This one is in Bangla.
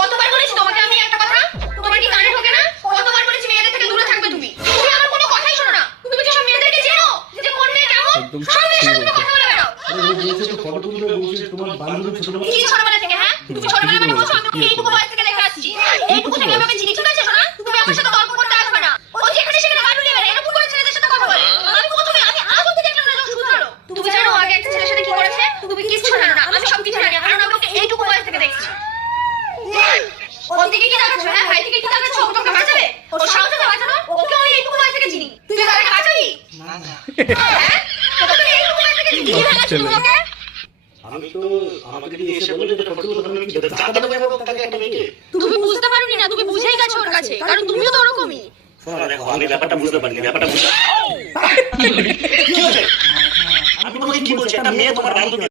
কতবার বলেছি তোমাকে আমি একটা কথা? তোমার কি কানে ঢোকে না? কতবার বলেছি মেয়েদের থেকে দূরে থাকবে তুমি? তুমি আমার কোনো কথাই শোনো না। তুমি কি সব মেয়েদেরকে চেনো যে কোন মেয়ে কেমন? সব মেয়েদের সাথে তুমি কথা বলে বেড়াও। ফটো তুলতে বলছি তোমার বান্ধবী ছোটবেলা কি ছোটবেলা থেকে? হ্যাঁ, তুমি ছোটবেলা থেকে বলছো আমি তোমাকে এইটুকু বয়স থেকে দেখে আসছি। এইটুকু থেকে আমি চিনি, ঠিক আছে শোনা? তুমি আমার সাথে তর্ক করতে আসবে না। ওই যেখানে সেখানে বাড়ু নিয়ে বেড়ায়, এরকম করে ছেলেদের সাথে কথা বলে। আমি আজ অব্দি দেখলাম না শুধরালো। তুমি জানো আগে একটা ছেলের সাথে কি করেছে? তুমি কিচ্ছু জানো না, আমি সব কিছু জানি, কারণ আমি ওকে এইটুকু বয়স থেকে দেখছি। ওর দিকে কি তাকাচ্ছ? হ্যাঁ, ভাই দিকে কি তাকাচ্ছ? ওকে তোমরা বাঁচাবে? ওর সাহসে বাঁচানো? ওকে আমি এইটুকু বয়স থেকে চিনি। তুই তাকে বাঁচাবি? না না হ্যাঁ, তোকে এইটুকু বয়স থেকে চিনি, কি ভাঙাচ্ছিস তুমি ওকে? আমি তো আমাকে যদি এসে বলে যে ফটো তুলতে আমি কি টাকা দেবো এবং তাকে একটা মেয়েকে তুমি বুঝতে পারোনি না, তুমি বুঝেই গেছো ওর কাছে, কারণ তুমিও তো ওরকমই। শোনো দেখো আমি ব্যাপারটা বুঝতে পারিনি ব্যাপারটা বুঝতে কি হয়েছে আমি তোমাকে কি বলছি একটা মেয়ে তোমার বান্ধবী